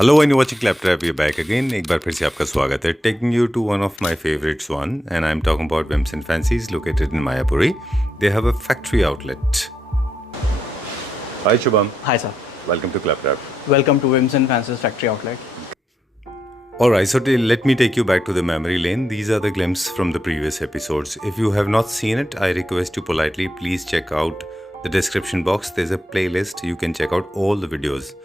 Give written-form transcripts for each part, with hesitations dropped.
Hello and watching Claptrap we back again. एक बार फिर से आपका स्वागत है। Taking you to one of my favourites one and I am talking about Whims and Fancies located in Mayapuri. They have a factory outlet. Hi Shubham. Hi sir, welcome to Claptrap. welcome to Wims and Fancy's factory outlet. Alright, so let me take you back to the memory lane. These are the glimpses from the previous episodes. If you have not seen it, I request you politely, please check out the description box. There's a playlist. You can check out all the videos.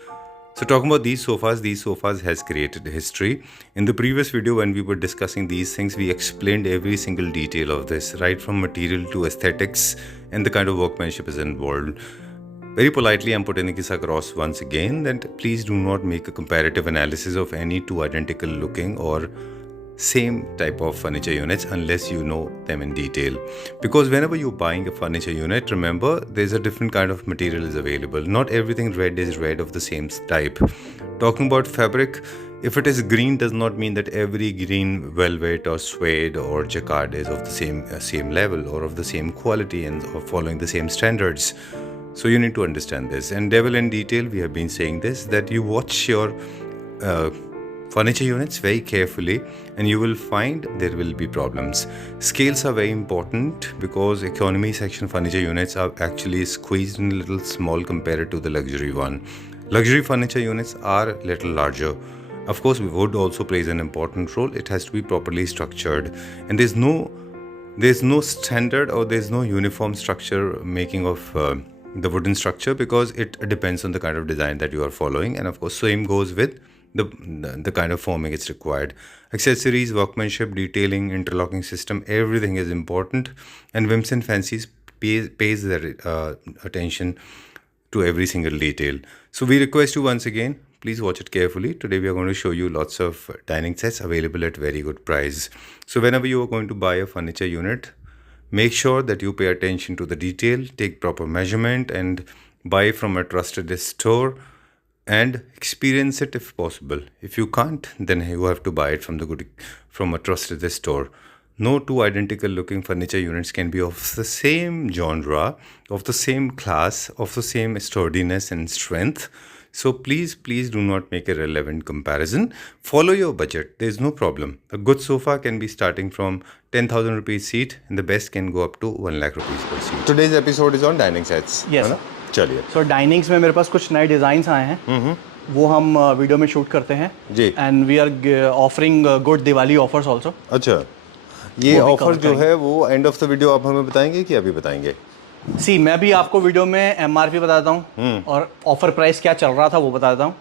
So talking about these sofas has created history. In the previous video when we were discussing these things, we explained every single detail of this, right from material to aesthetics and the kind of workmanship is involved. Very politely, I'm putting this across once again that please do not make a comparative analysis of any two identical looking or same type of furniture units unless you know them in detail. Because whenever you're buying a furniture unit, remember there's a different kind of material is available. Not everything red is red of the same type. Talking about fabric, if it is green does not mean that every green velvet or suede or jacquard is of the same level or of the same quality and or following the same standards. So you need to understand this. And devil in detail, we have been saying this, that you watch your furniture units very carefully and you will find there will be problems. Scales are very important because economy section furniture units are actually squeezed in a little small compared to the luxury one. Luxury furniture units are a little larger. Of course, wood also plays an important role. It has to be properly structured and there's no standard or there's no uniform structure making of the wooden structure because it depends on the kind of design that you are following, and of course same goes with the kind of forming it's required. Accessories, workmanship, detailing, interlocking system, everything is important, and Wims and Fancies pays their attention to every single detail. So we request you once again, please watch it carefully. Today we are going to show you lots of dining sets available at very good price. So whenever you are going to buy a furniture unit, make sure that you pay attention to the detail, take proper measurement and buy from a trusted store and experience it if possible. If you can't, then you have to buy it from a trusted store. No two identical looking furniture units can be of the same genre, of the same class, of the same sturdiness and strength. So please do not make a relevant comparison. Follow your budget. There is no problem. A good sofa can be starting from 10,000 rupees seat and the best can go up to 1 lakh rupees per seat. Today's episode is on dining sets. Yes. है ना? चलिए. So dinings में मेरे पास कुछ नए designs आए हैं, वो हम वीडियो में शूट करते हैं जी. And we are offering good Diwali offers also. अच्छा, ये ऑफर जो है वो एंड ऑफ द वीडियो आप हमें बताएंगे कि अभी बताएंगे? सी मैं भी आपको वीडियो में MRP बताता हूँ और ऑफर प्राइस क्या चल रहा था वो बताता हूँ.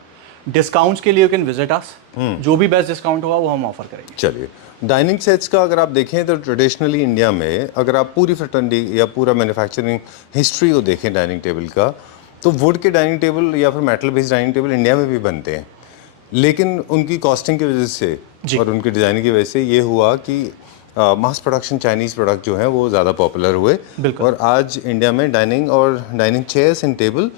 डिस्काउंट्स के लिए यू कैन विजिट अस. जो भी बेस्ट डिस्काउंट होगा वो हम ऑफर करेंगे. चलिए, डाइनिंग सेट्स का अगर आप देखें तो ट्रेडिशनली इंडिया में अगर आप पूरी फैटर्निटी या पूरा मैन्युफैक्चरिंग हिस्ट्री को देखें डाइनिंग टेबल का, तो वुड के डाइनिंग टेबल या फिर metal based dining table India में भी बनते हैं, लेकिन उनकी कॉस्टिंग की वजह से और उनकी डिज़ाइनिंग की वजह से ये हुआ कि मास प्रोडक्शन चाइनीज़ प्रोडक्ट जो है वो ज़्यादा पॉपुलर हुए और आज इंडिया में डाइनिंग चेयर्स एंड टेबल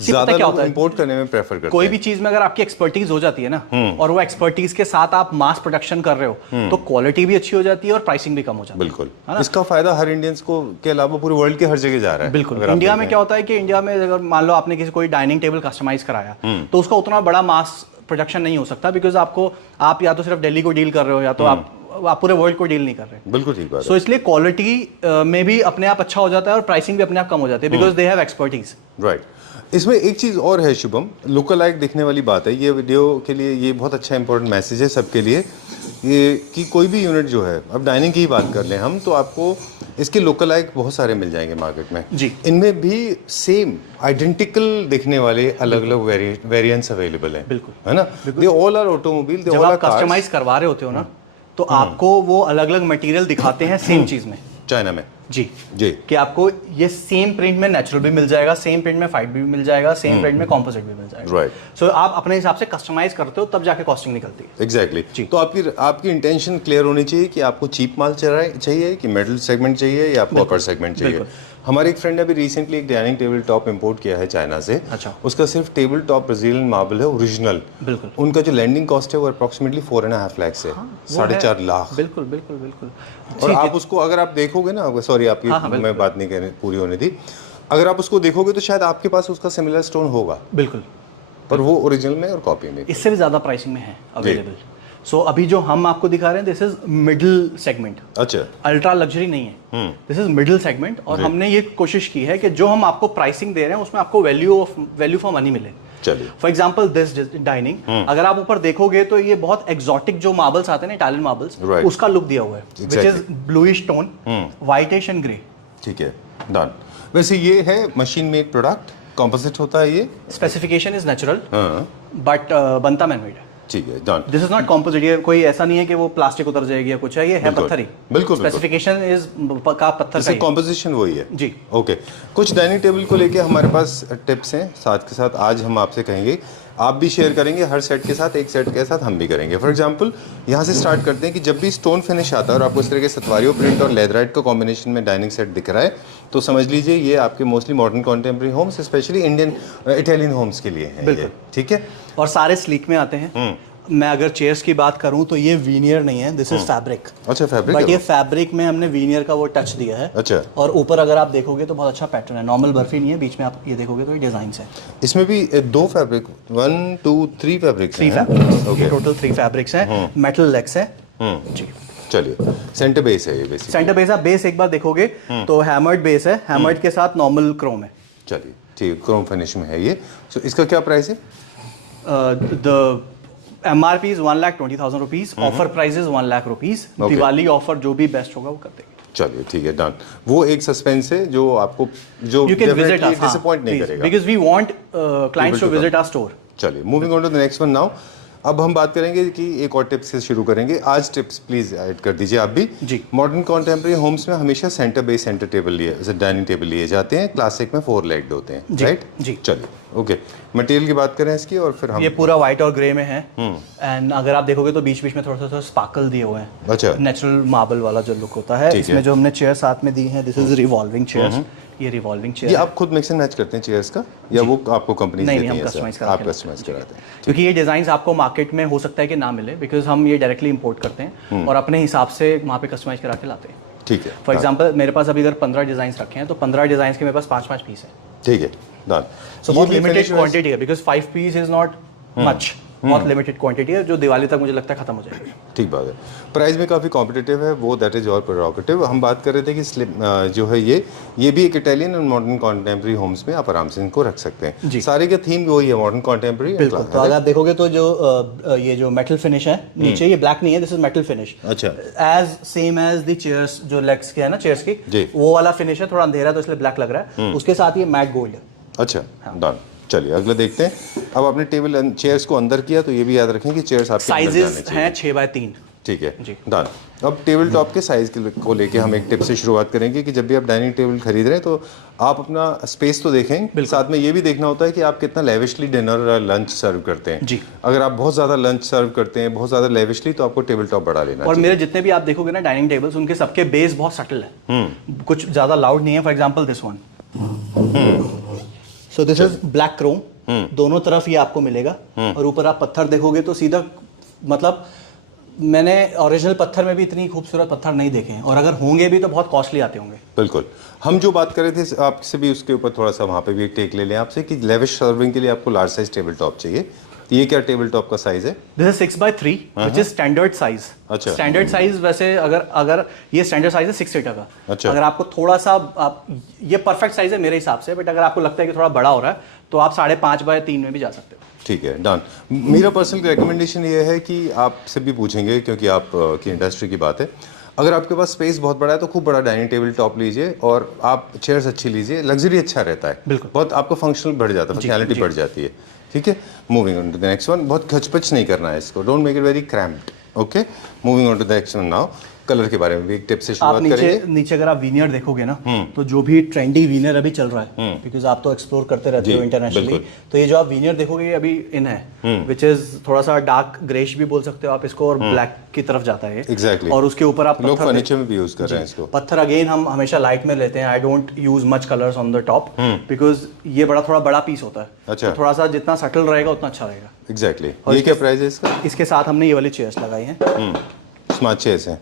ज़्यादा लोग इंपोर्ट करने में प्रेफर करते हैं. कोई भी चीज़ में अगर आपकी एक्सपर्टीज हो जाती है ना और वो एक्सपर्टीज के साथ आप मास प्रोडक्शन कर रहे हो तो क्वालिटी भी अच्छी हो जाती है और प्राइसिंग भी कम हो जाती है. बिल्कुल. इसका फायदा हर इंडियंस को के अलावा पूरे वर्ल्ड के हर जगह जा रहा है. बिल्कुल. इंडिया में क्या होता है कि इंडिया में अगर मान लो आपने किसी कोई डाइनिंग टेबल कस्टमाइज कराया तो उसका उतना बड़ा मास प्रोडक्शन नहीं हो सकता बिकॉज आप या तो सिर्फ दिल्ली को डील कर रहे हो या तो आप पूरे वर्ल्ड को डील नहीं कर रहे. बिल्कुल ठीक बात है. सो इसलिए क्वालिटी में भी अपने आप अच्छा हो जाता है और प्राइसिंग भी अपने आप कम हो जाती है because they have expertise. Right. इसमें एक चीज़ और है शुभम, लुक लाइक दिखने वाली बात है. ये वीडियो के लिए ये बहुत अच्छा इंपॉर्टेंट मैसेज है सबके लिए, ये कि कोई भी यूनिट जो है, अब डाइनिंग की ही बात कर लें हम, तो आपको इसके लोकल लाइक बहुत सारे मिल जाएंगे मार्केट में जी. इनमें भी सेम आइडेंटिकल दिखने वाले अलग अलग वेरिएंट्स अवेलेबल हैं. बिल्कुल. है ना? They all are automobile, they all are cars. Customise करवा रहे होते हो ना तो आपको वो अलग अलग मटेरियल दिखाते हैं सेम चीज में. चाइना में जी जी कि आपको ये सेम प्रिंट में नेचुरल भी मिल जाएगा, सेम प्रिंट में फाइट भी मिल जाएगा, सेम प्रिंट में कॉम्पोजिट भी मिल जाएगा. राइट. सो आप अपने हिसाब से कस्टमाइज करते हो तब जाके कॉस्टिंग निकलती है. एग्जैक्टली. तो आपकी इंटेंशन क्लियर होनी चाहिए कि आपको चीप माल चाहिए कि मिडिल सेगमेंट चाहिए या आपको अपर सेगमेंट चाहिए. हमारे एक फ्रेंड ने अभी रिसेंटली एक डाइनिंग टेबल टॉप इंपोर्ट किया है चाइना से. अच्छा. उसका सिर्फ टेबल टॉप ब्राजीलियन मार्बल है, ओरिजिनल. बिल्कुल. उनका जो लैंडिंग कॉस्ट है वो अप्रोक्सीमेटली 4.5 लाख से 4.5 लाख. बिल्कुल बिल्कुल बिल्कुल. और आप उसको अगर आप देखोगे ना, सॉरी आपकी मैं बात नहीं पूरी होने दी, अगर आप उसको देखोगे तो शायद आपके पास उसका सिमिलर स्टोन होगा. बिल्कुल. पर वो ओरिजिनल में और कॉपी में इससे भी ज़्यादा प्राइसिंग में है अवेलेबल। सो अभी जो हम आपको दिखा रहे हैं दिस इज मिडिल सेगमेंट। अच्छा, अल्ट्रा लग्जरी नहीं है, दिस इज मिडिल सेगमेंट। और हमने ये कोशिश की है कि जो हम आपको प्राइसिंग दे रहे हैं उसमें आपको वैल्यू फॉर मनी मिले। चलिए, फॉर एग्जाम्पल दिस डाइनिंग, अगर आप ऊपर देखोगे तो ये बहुत एक्सोटिक जो मार्बल्स आते हैं ना, इटालियन मार्बल्स, उसका लुक दिया हुआ है, which is bluish tone, whitish and grey. ठीक है, डन। वैसे ये है मशीन मेड प्रोडक्ट, कॉम्पोजिट होता है ये, स्पेसिफिकेशन इज नेचुरल बट बनता मैन मेड है। ठीक है, done. This is not composite, ये कोई ऐसा नहीं है कि वो प्लास्टिक उतर जाएगी या कुछ है, ये है पत्थर ही। बिल्कुल, स्पेसिफिकेशन इज का पत्थर का ही। कॉम्पोजिशन वही है जी। ओके। कुछ डाइनिंग टेबल को लेके हमारे पास टिप्स हैं, साथ के साथ आज हम आपसे कहेंगे, आप भी शेयर करेंगे हर सेट के साथ, एक सेट के साथ हम भी करेंगे। फॉर एग्जांपल यहाँ से स्टार्ट करते हैं कि जब भी स्टोन फिनिश आता है और आपको इस तरह के सतवारियों प्रिंट और लेदराइट का कॉम्बिनेशन में डाइनिंग सेट दिख रहा है, तो समझ लीजिए ये आपके mostly modern contemporary homes, specially Indian Italian homes के लिए है। बिल्कुल, ठीक है। और सारे स्लीक में आते हैं। मैं अगर चेयर्स की बात करूं तो ये वीनियर नहीं है, दिस इज फैब्रिक। अच्छा, फैब्रिक, बट ये फैब्रिक में हमने वीनियर का वो टच दिया है। अच्छा। और ऊपर अगर आप देखोगे तो बहुत अच्छा पैटर्न है, नॉर्मल बर्फी नहीं है, बीच में आप ये देखोगे तो ये डिजाइन है। इसमें भी दो फैब्रिक, 1 2 3 फैब्रिक्स, 3 फैब्रिक्स, ये टोटल 3 फैब्रिक्स हैं। मेटल लेग्स है जी। चलिए, सेंटर बेस है ये बेसिकली। सेंटर बेस, आप बेस एक बार देखोगे तो हैमर्ड बेस है, हैमर्ड के साथ नॉर्मल क्रोम है। चलिए, ठीक, क्रोम फिनिश में है ये। सो इसका क्या प्राइस है? The MRP is 1,20,000 rupees, offer price is 1 lakh rupees. Diwali offer जो भी बेस्ट होगा वो कर देंगे। चलिए, ठीक है, डन। वो एक सस्पेंस है जो आपको जो डिसअपॉइंट नहीं करेगा, because we want clients to visit our store. चलिए, moving on to the next one now. अब हम बात करेंगे कि एक और टिप्स से शुरू करेंगे। आज टिप्स प्लीज ऐड कर दीजिए आप भी जी। मॉडर्न कॉन्टेम्प्रेरी होम्स में हमेशा सेंटर बेस सेंटर टेबल लिए, डाइनिंग टेबल लिए जाते हैं, क्लासिक में 4 लेग्ड होते हैं, राइट जी। चलिए, ओके। मटेरियल की बात करें इसकी और फिर हम, ये पूरा व्हाइट और ग्रे में है, एंड अगर आप देखोगे तो बीच बीच में थोड़ा सा स्पार्कल दिए हुए हैं। अच्छा, नेचुरल मार्बल वाला जो लुक होता है। इसमें जो हमने चेयर साथ में दी है, दिस इज रिवॉल्विंग चेयर्स। ये रिवॉल्विंग चेयर, ये आप खुद मिक्स एंड मैच करते हैं चेयर्स का या वो आपको कंपनी देती है? हम कस्टमाइज आप कस्टमाइज कराते हैं, क्योंकि ये डिजाइन आपको मार्केट में हो सकता है कि ना मिले, बिकॉज हम ये डायरेक्टली इंपोर्ट करते हैं और अपने हिसाब से वहाँ पे कस्टमाइज करा के लाते हैं। ठीक है। फॉर एग्जांपल मेरे पास अभी अगर 15 डिजाइन रखे हैं तो 15 डिजाइन के मेरे पास 5-5 पीस है। ठीक है, डन। सो बहुत लिमिटेड क्वांटिटी है, because 5 piece is not much, बहुत लिमिटेड क्वांटिटी है जो दिवाली तक मुझे लगता है खत्म हो जाएगी। ठीक बात है। प्राइस में काफ़ी कॉम्पिटिटिव है वो, दैट इज और प्रोवोकेटिव। हम बात कर रहे थे कि जो है ये भी एक इटालियन और मॉडर्न कॉन्टेम्प्रेरी होम्स में आप आराम से इनको रख सकते हैं। सारे का थीम वही है, मॉडर्न कॉन्टेम्प्रेरी। बिल्कुल। तो अगर आप देखोगे तो जो ये जो मेटल फिनिश है नीचे, ये ब्लैक नहीं है, दिस इज मेटल फिनिश। अच्छा, as same as the chairs जो लेग्स के है ना चेयर्स की, वो वाला फिनिश है। थोड़ा अंधेरा तो इसलिए ब्लैक लग रहा है। उसके साथ ये मैट गोल्ड है। अच्छा, डन। चलिए, अगला देखते हैं। अब आपने टेबल चेयर्स को अंदर किया तो ये भी याद रखें कि चेयर्स आपके साइजेस हैं 6x3। ठीक है, डन। अब टेबल टॉप के साइज को लेके हम एक टिप से शुरुआत करेंगे कि जब भी आप डाइनिंग टेबल खरीद रहे हैं तो आप अपना स्पेस तो देखें, साथ में ये भी देखना होता है कि आप कितना लेविशली डिनर और लंच सर्व करते हैं जी। अगर आप बहुत ज़्यादा लंच सर्व करते हैं, बहुत ज़्यादा लेविशली, तो आपको टेबल टॉप बढ़ा लेना। और मेरे जितने भी आप देखोगे ना डाइनिंग टेबल्स, उनके सबके बेस बहुत सटल है, कुछ ज़्यादा लाउड नहीं है। For example this one, so this is black Chrome, दोनों तरफ ये आपको मिलेगा। और ऊपर आप पत्थर देखोगे तो सीधा, मतलब मैंने ओरिजिनल पत्थर में भी इतनी खूबसूरत पत्थर नहीं देखे हैं, और अगर होंगे भी तो बहुत कॉस्टली आते होंगे। बिल्कुल। हम जो बात कर रहे थे आपसे भी उसके ऊपर थोड़ा सा वहाँ पे भी एक टेक ले लें आपसे कि लेविश सर्विंग के लिए आपको लार्ज साइज टेबल टॉप चाहिए। ये क्या टेबल टॉप का साइज है? This is 6x3 which is standard size. अच्छा, स्टैंडर्ड साइज वैसे अगर ये स्टैंडर्ड साइज है 6 सीटर का। अच्छा, अगर आपको थोड़ा सा ये परफेक्ट साइज है मेरे हिसाब से, बट अगर आपको लगता है कि थोड़ा बड़ा हो रहा है तो आप 5.5x3 में भी जा सकते हो। ठीक है, डन। मेरा पर्सनल रिकमेंडेशन ये है कि आपसे भी पूछेंगे क्योंकि आप की इंडस्ट्री की बात है। अगर आपके पास स्पेस बहुत बड़ा है तो खूब बड़ा डाइनिंग टेबल टॉप लीजिए और आप चेयर्स अच्छी लीजिए, लग्जरी अच्छा रहता है, बिल्कुल। बहुत आपका फंक्शनल बढ़ जाता है, फंक्शनैलिटी बढ़ जाती है। ठीक है, moving on to the next one. बहुत खचपच नहीं करना है इसको, don't make it very cramped. Okay, moving on to the next one now. Colour के बारे में भी एक टिप से शुरुआत करेंगे। नीचे अगर आप वीनियर देखोगे ना, तो जो भी ट्रेंडी वीनियर अभी चल रहा है, बिकॉज आप तो एक्सप्लोर करते रहते हो इंटरनेशनली, तो ये जो आप वीनियर देखोगे ये अभी इन है, विच इज थोड़ा सा डार्क ग्रेश भी बोल सकते हो आप इसको, और ब्लैक की तरफ जाता है एग्जैक्टली। और उसके ऊपर आप लोग फर्नीचर में भी यूज कर रहे हैं इसको। पत्थर अगेन हम हमेशा लाइट में लेते हैं। I don't use much colours on the top, because ये थोड़ा बड़ा पीस होता है। अच्छा, तो थोड़ा सा जितना सटल रहेगा उतना अच्छा रहेगा। एग्जैक्टली। ये क्या प्राइस है इसका? इसके साथ हमने ये वाली चेयर्स लगाई हैं, स्मार्ट चेयर्स हैं।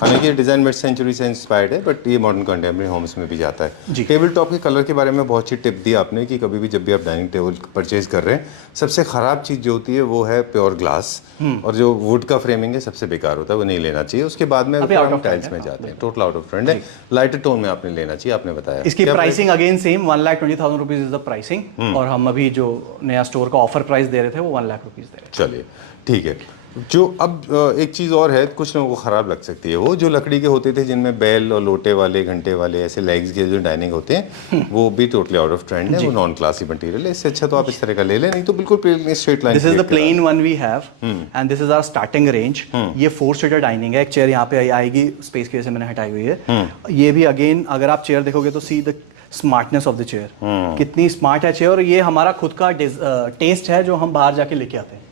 हालांकि ये डिज़ाइन मिड सेंचुरी से इंस्पायर्ड है, बट ये मॉडर्न कंटेम्प्रेरी होम्स में भी जाता है। जी। टेबल टॉप के कलर के बारे में बहुत अच्छी टिप दी आपने कि कभी भी जब भी आप डाइनिंग टेबल परचेज कर रहे हैं, सबसे ख़राब चीज़ जो होती है वो है प्योर ग्लास, और जो वुड का फ्रेमिंग है सबसे बेकार होता है, वो नहीं लेना चाहिए। उसके बाद में हम टाइल्स में जाते हैं, टोटल आउट ऑफ ट्रेंड है। लाइटर टोन में आपने लेना चाहिए, आपने बताया। इसकी pricing again same 1,20,000 rupees is the pricing, और हम अभी जो नया स्टोर का ऑफर प्राइस दे रहे थे वो 1 लाख रुपीज दे रहे थे। चलिए ठीक है। जो अब एक चीज़ और है, कुछ लोगों को ख़राब लग सकती है, वो जो लकड़ी के होते थे जिनमें बैल और लोटे वाले, घंटे वाले, ऐसे लेग्स के जो डाइनिंग होते हैं, वो भी टोटली आउट ऑफ ट्रेंड है, वो नॉन क्लासी मटीरियल है। इससे अच्छा तो आप इस तरह का ले लें, नहीं तो बिल्कुल plain straight line. This is the plain one we have and this is our starting range. ये 4 सीटर डाइनिंग है, एक चेयर यहाँ पे आएगी स्पेस की वजह से मैंने हटाई हुई है। ये भी अगेन अगर आप चेयर देखोगे तो see the smartness of the chair, कितनी स्मार्ट है चेयर। और ये हमारा खुद का टेस्ट है जो हम बाहर जाके लेके आते हैं।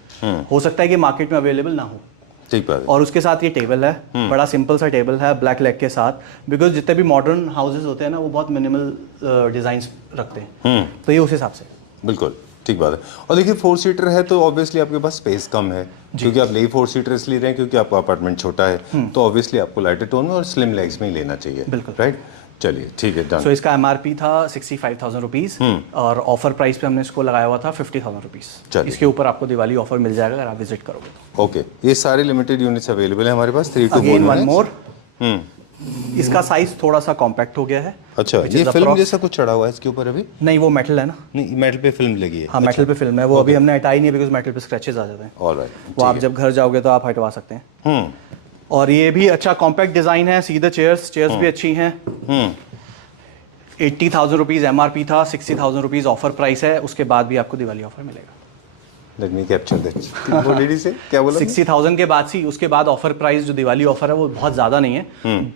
हो सकता है कि मार्केट में अवेलेबल ना हो। ठीक बात है। और उसके साथ ये टेबल है, बड़ा सिंपल सा टेबल है ब्लैक लेग के साथ, बिकॉज जितने भी मॉडर्न हाउसेज होते हैं ना वो बहुत मिनिमल डिजाइन रखते हैं, तो ये उस हिसाब से। बिल्कुल ठीक बात है। और देखिए 4 सीटर है तो ऑब्वियसली आपके पास स्पेस कम है, क्योंकि आप ले 4 सीटर इसलिए रहे हैं क्योंकि आपका अपार्टमेंट छोटा है, तो ऑब्वियसली आपको लाइटर टोन में और स्लिम लेग्स में ही लेना चाहिए। बिल्कुल राइट। चलिए ठीक है, डन। सो इसका MRP था 65,000 रुपीज, और ऑफर प्राइस पे हमने इसको लगाया हुआ था 50,000 रुपीज। इसके ऊपर आपको दिवाली ऑफर मिल जाएगा अगर आप विजिट करोगे तो। ओके, ये सारे लिमिटेड यूनिट्स अवेलेबल है हमारे पास। 3 to 4 वन मोर। इसका साइज थोड़ा सा कॉम्पैक्ट हो गया है। अच्छा, ये फिल्म जैसा कुछ चढ़ा हुआ है इसके ऊपर अभी? नहीं, वो मेटल है ना। नहीं, मेटल पे फिल्म लगी है। हाँ, मेटल पे फिल्म है, वो अभी हमने हटाई नहीं है बिकॉज मेटल पे स्क्रैचेस आ जाते हैं। ऑलराइट, वो आप जब घर जाओगे तो आप हटवा सकते हैं। और ये भी अच्छा कॉम्पैक्ट डिजाइन है। सीधा चेयर्स भी अच्छी हैं। 80,000 रुपीज MRP था, 60,000 रुपीज ऑफर प्राइस है। उसके बाद भी आपको दिवाली ऑफर मिलेगा। Let me capture that. Already से क्या बोला? 60,000 के बाद सी उसके बाद ऑफर प्राइस जो दिवाली ऑफर है वो बहुत ज्यादा नहीं है,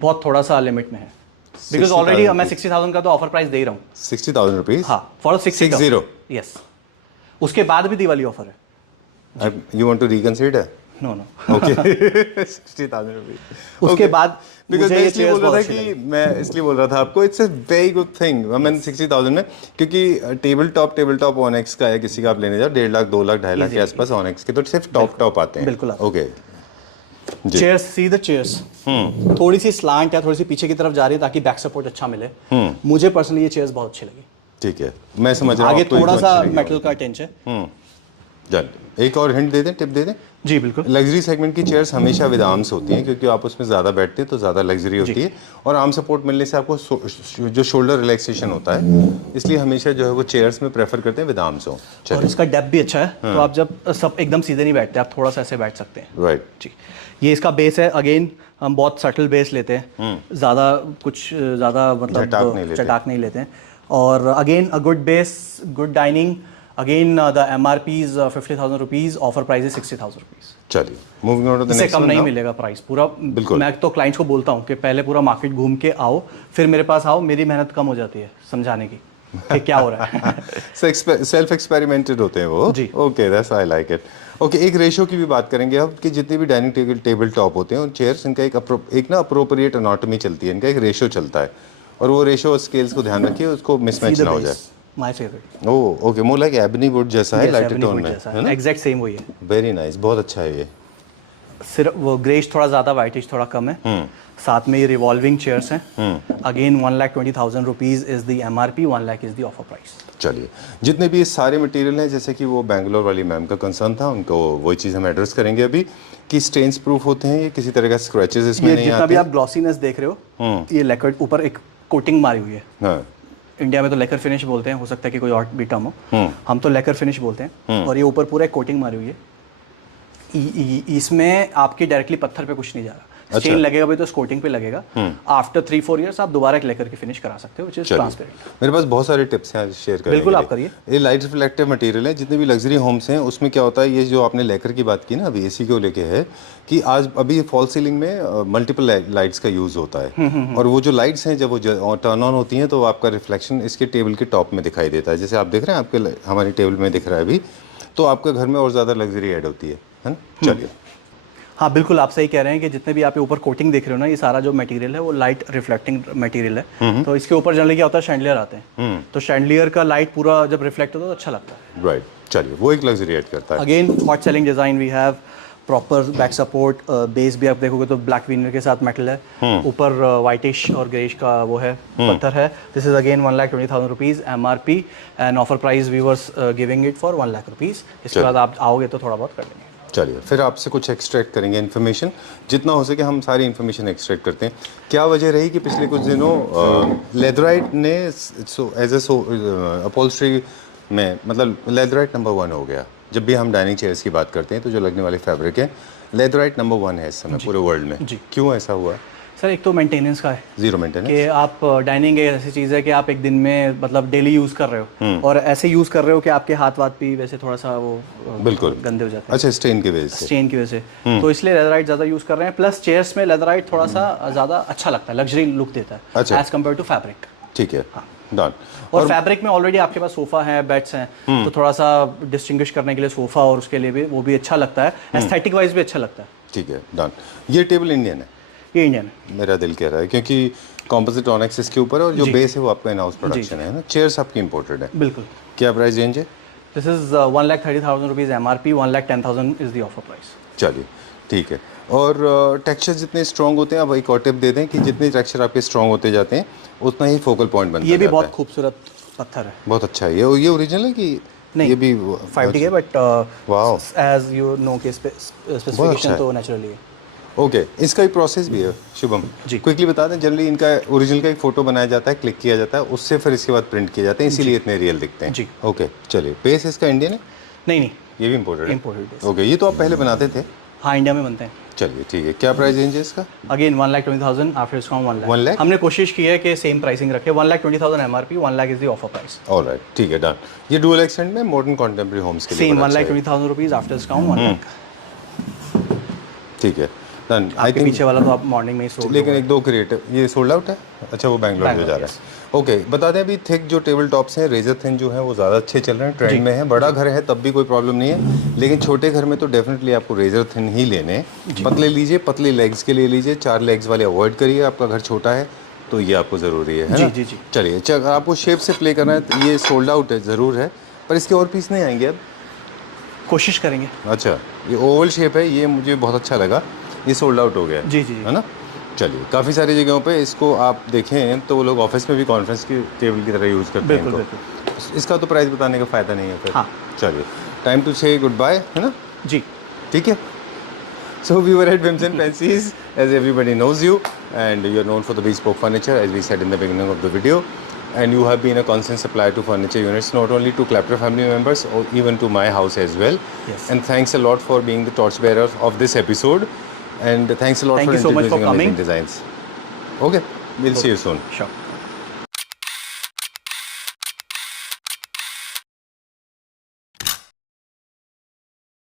बहुत थोड़ा सा लिमिट में है, बिकॉज ऑलरेडी मैं 60,000 का तो ऑफर प्राइस दे ही रहा हूँ। 60,000 रुपीज? हाँ, फॉर 60। यस, उसके बाद भी दिवाली ऑफर है। You want to reconsider? No no. Okay. 60,000 rupees उसके बाद बिकॉज मैं इसलिए बोल रहा था कि मैं इसलिए बोल रहा था आपको, it's a very good thing. मैंने 60,000 में, क्योंकि टेबल टॉप ऑनेक्स का है, किसी का आप लेने जाओ 1.5 लाख 2 लाख 2.5 लाख के आसपास ऑनेक्स के, तो सिर्फ टॉप आते हैं। बिल्कुल। Okay. Chairs, see the chairs थोड़ी सी स्लांट है, थोड़ी सी पीछे की तरफ जा रही है ताकि बैक सपोर्ट अच्छा मिले। मुझे पर्सनली ये चेयर्स बहुत अच्छी लगी। ठीक है, मैं समझ रहा हूँ। आगे थोड़ा सा मेटल का टेंच है। एक और हिंट दे दें, टिप दे दें। जी बिल्कुल। लग्जरी सेगमेंट की चेयर्स हमेशा विद आर्म्स होती हैं, क्योंकि आप उसमें ज़्यादा बैठते हैं तो ज़्यादा लग्जरी होती है, और आर्म सपोर्ट मिलने से आपको जो शोल्डर रिलैक्सेशन होता है, इसलिए हमेशा जो है वो चेयर्स में प्रेफर करते हैं विद आर्म्स हो। और इसका डेप्थ भी अच्छा है, तो आप जब सब एकदम सीधे नहीं बैठते, आप थोड़ा सा ऐसे बैठ सकते हैं। राइट जी। ये इसका बेस है, अगेन हम बहुत सटल बेस लेते हैं, ज़्यादा मतलब चटाक नहीं लेते हैं। और again a good base, good dining. Again the MRP is 50,000 rupees, offer price है 60,000 रुपीज। चलिए, moving on to the next. इससे कम नहीं मिलेगा प्राइस पूरा। बिल्कुल। मैं तो क्लाइंट्स को बोलता हूँ कि पहले पूरा मार्केट घूम के आओ, फिर मेरे पास आओ, मेरी मेहनत कम हो जाती है समझाने की कि क्या हो रहा है। सेल्फ एक्सपेरिमेंटेड होते हैं वो। जी। Okay, that's I like it. Okay, एक रेशियो की भी बात करेंगे अब, कि जितने भी डाइनिंग टेबल टॉप होते हैं और चेयर्स, इनका एक ना अप्रोप्रिएट एनाटॉमी चलती है, इनका एक रेशियो चलता है, और वो रेशियो स्केल्स को ध्यान रखिए, उसको मिसमैच ना हो जाए। My favourite. Oh okay, more like ebony would जैसा है, लाइट टोन में, है ना? एग्जैक्ट सेम वही है। वेरी नाइस, बहुत अच्छा है ये। सिर्फ वो ग्रेश थोड़ा ज़्यादा, वाइटिश थोड़ा कम है। साथ में ये रिवॉल्विंग चेयर्स हैं। Again 1,20,000 rupees is the MRP, 1 lakh is the offer price. चलिए, जितने भी सारे मटेरियल हैं, जैसे कि वो बेंगलोर वाली मैम का कंसर्न था, उनको वही चीज़ हम एड्रेस करेंगे अभी, कि स्टेन्स प्रूफ होते हैं, ये किसी तरह का स्क्रैचेस इसमें नहीं आते। जितना भी आप ग्लॉसीनेस देख रहे हो, ये लेकर ऊपर एक कोटिंग मारी हुई है। हाँ। इंडिया में तो लेकर फिनिश बोलते हैं, हो सकता है कि कोई और भी टर्म हो, हम तो लेकर फिनिश बोलते हैं। और ये ऊपर पूरा एक कोटिंग मारी हुई है। इसमें आपके डायरेक्टली पत्थर पे कुछ नहीं जा रहा। स्टेन लगेगा भी तो कोटिंग पे लगेगा। आफ्टर 3-4 इयर्स आप दोबारा एक लेकर के फिनिश करा सकते हो, व्हिच इज ट्रांसपेरेंट। मेरे पास बहुत सारे टिप्स हैं शेयर करने के लिए। बिल्कुल, आप करिए। ये लाइट रिफ्लेक्टिव मटेरियल है, जितने भी लग्जरी होम्स हैं उसमें क्या होता है, ये जो आपने लेकर की बात की ना अभी AC को लेके है, कि आज अभी फॉल सीलिंग में मल्टीपल लाइट्स का यूज होता है, और वो जो लाइट्स हैं जब वो टर्न ऑन होती हैं तो आपका रिफ्लेक्शन इसके टेबल के टॉप में दिखाई देता है, जैसे आप देख रहे हैं आपके हमारी टेबल में दिख रहा है अभी, तो आपके घर में और ज़्यादा लग्जरी ऐड होती है ना। चलिए, हाँ बिल्कुल, आप सही कह रहे हैं कि जितने भी आप ऊपर कोटिंग देख रहे हो ना, ये सारा जो मटेरियल है वो लाइट रिफ्लेक्टिंग मटेरियल है। तो इसके ऊपर जनरली क्या होता है, शैंडलियर आते हैं, तो शैंडलियर का लाइट पूरा जब रिफ्लेक्ट होता है तो अच्छा लगता है। राइट। चलिए, वो एक लग्जरी ऐड करता है। Again hot selling design we have proper back support, base भी आप देखोगे तो ब्लैक विनर के साथ मेटल है, ऊपर वाइटिश और ग्रेश का वो है पत्थर है। This is again 1,20,000 rupees MRP and offer price we were giving it for 1 lakh rupees. इसके बाद आप आओगे तो थोड़ा बहुत कर लेंगे। चलिए फिर आपसे कुछ एक्सट्रैक्ट करेंगे इन्फॉर्मेशन, जितना हो सके हम सारी इन्फॉर्मेशन एक्सट्रैक्ट करते हैं। क्या वजह रही कि पिछले कुछ दिनों लेदराइट ने एज ए अपॉल्स्ट्री में, मतलब लेदराइट नंबर 1 हो गया। जब भी हम डाइनिंग चेयर्स की बात करते हैं तो जो लगने वाले फैब्रिक है लेदराइट नंबर 1 है इस समय पूरे वर्ल्ड में। क्यों ऐसा हुआ? सर एक तो मेंटेनेंस का है, जीरो मेंटेनेंस, कि आप डाइनिंग एक ऐसी चीज़ है कि आप एक दिन में मतलब डेली यूज़ कर रहे हो और ऐसे यूज़ कर रहे हो कि आपके हाथ वाथ भी वैसे थोड़ा सा वो बिल्कुल गंदे हो जाते हैं। अच्छा, स्टेन की वजह से, स्टेन की वजह से, तो इसलिए लेदराइट ज़्यादा यूज़ कर रहे हैं। प्लस चेयर्स में लेदराइट थोड़ा सा ज़्यादा अच्छा लगता है, लग्जरी लुक देता है अच्छा, एज कम्पेयर टू फैब्रिक। ठीक है, डन। और फैब्रिक में ऑलरेडी आपके पास सोफ़ा है, बेड्स हैं, तो थोड़ा सा डिस्टिंग्विश करने के लिए सोफ़ा और उसके लिए भी वो भी अच्छा लगता है, एस्थेटिक वाइज भी अच्छा लगता है। ठीक है, डन। ये टेबल इंडियन है? ये इंडियन है, मेरा दिल कह रहा है, क्योंकि कॉम्पोजिट ऑनेक्स इसके ऊपर है और जो बेस है वो आपका इन हाउस प्रोडक्शन है ना। चेयर्स आपकी इंपोर्टेड है? बिल्कुल। क्या प्राइस रेंज है? This is 1,30,000 rupees MRP, 1,10,000 is the offer price. चलिए ठीक है। और टेक्सचर जितने स्ट्रॉन्ग होते हैं, अब एक और टिप दे दें कि जितने टेक्सचर आपके स्ट्रॉन्ग होते जाते हैं उतना ही फोकल पॉइंट बनता ये भी जाता बहुत है। खूबसूरत पत्थर है, बहुत अच्छा है। ये ओरिजिनल है कि नहीं, ये भी 5D है, but wow, as you know के स्पेसिफिकेशन तो नेचुरली है। ओके, इसका एक प्रोसेस भी है शुभम जी, क्विकली बता दें। जनरली इनका ओरिजिनल का एक फोटो बनाया जाता है, क्लिक किया जाता है, उससे फिर इसके बाद प्रिंट किए जाते हैं, इसीलिए इतने रियल दिखते हैं जी। ओके, चलिए। बेस इसका इंडियन है? नहीं, ये भी इम्पोर्टेड है? इम्पोर्टेड। ओके, ये तो आप पहले बनाते थे? हाँ, इंडिया में बनते हैं। चलिए ठीक है। क्या प्राइस रेंज है इसका? Again 1,20,000 after discount 1 1 lakh. Lakh? हमने कोशिश की है कि सेम प्राइसिंग रखे, 1,20,000 MRP, 1 lakh is the offer price. Alright, ठीक है, डन। ये डुअल एक्सेंट में मॉडर्न कंटेम्प्रेरी होम्स के लिए सेम बड़ा अच्छा है। 1,20,000 रुपीज़ आफ्टर डिस्काउंट 1 लाख। ठीक है, डन। आई आपके थिंक पीछे वाला तो आप मॉर्निंग में ही सोल्ड, लेकिन एक दो क्रिएटिव, ये सोल्ड आउट है? अच्छा, वो बैंगलोर में जा रहा है। ओके, बता दें अभी थिक जो टेबल टॉप्स हैं, रेजर थिन जो है वो ज़्यादा अच्छे चल रहे हैं, ट्रेंड में है। बड़ा घर है तब भी कोई प्रॉब्लम नहीं है, लेकिन छोटे घर में तो डेफिनेटली आपको रेजर थिन ही लेने हैं। पतले लीजिए, पतले लेग्स के लिए लीजिए, 4 लेग्स वाले अवॉइड करिए। आपका घर छोटा है तो ये आपको ज़रूरी है ना? जी। चलिए, आपको शेप से प्ले करना है तो ये सोल्ड आउट है, ज़रूर है, पर इसके और पीस नहीं आएंगे अब? कोशिश करेंगे। अच्छा, ये ओवल शेप है, ये मुझे बहुत अच्छा लगा। ये सोल्ड आउट हो गया जी, है ना? चलिए, काफ़ी सारी जगहों पे इसको आप देखें तो वो लोग ऑफिस में भी कॉन्फ्रेंस की टेबल की तरह यूज़ करते हैं इनको। इसका तो प्राइस बताने का फ़ायदा नहीं है फिर। हाँ। चलिए, time to say good bye, है ना जी? ठीक है। So we were at whims and fancies, as everybody knows you, and you are known for the bespoke furniture, as we said in the beginning of the video, and you have been a constant supplier to furniture units, not only to Clapper family members or even to my house as well. Yes. And thanks a lot for being the torchbearer of this episode, and thanks a lot Thank for you so much for introducing amazing coming. designs. Okay, we'll see you soon. Sure.